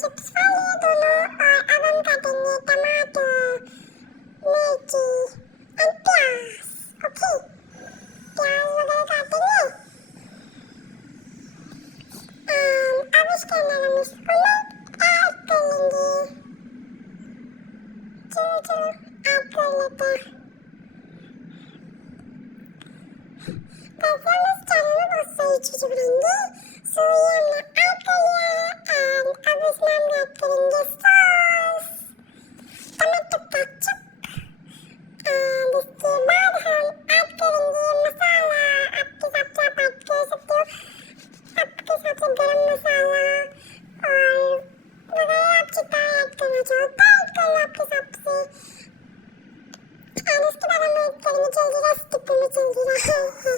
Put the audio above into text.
चिप्स वाले दोनों और अब हम काटेंगे टमाटर, मिर्ची एंड प्याज। ओके, प्याज वगैरह काटेंगे एंड अब इसके अंदर हम इसको ऐड कर लेंगे। चलो चलो ऐड कर लेते हैं। कैसे हम इस चैनल में बहुत सारी चीज़ें बनाएंगे। सो ये हमने ऐड कर लिया है एंड अब इसमें हम ऐड करेंगे सॉस, टमाटो केचप एंड इसके बाद हम ऐड करेंगे मसाला। आपके हिसाब से आप ऐड कर सकते हो, आपके हिसाब से गरम मसाला और वगैरह आप जितना ऐड करना चाहो तो ऐड कर लो आपके हिसाब से। एंड इसके बाद हम ऐड करेंगे जल्दी रेसिपी में जल्दी रहे।